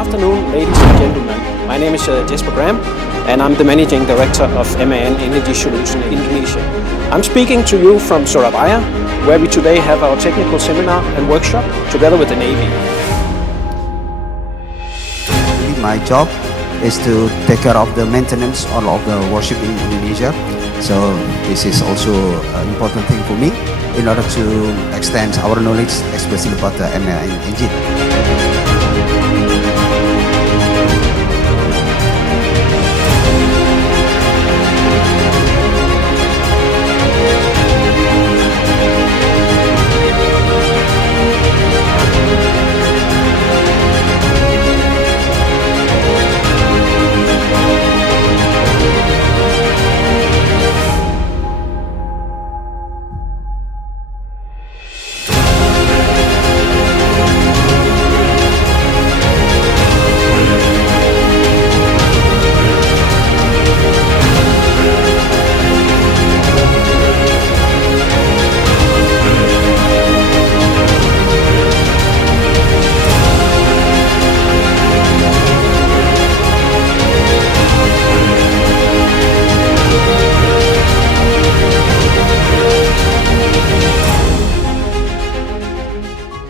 afternoon, ladies and gentlemen. My name is Jesper Graham, and I'm the Managing Director of MAN Energy Solution in Indonesia. I'm speaking to you from Surabaya, where we today have our technical seminar and workshop together with the Navy. My job is to take care of the maintenance of the warship in Indonesia. So this is also an important thing for me in order to extend our knowledge, especially about the MAN engine.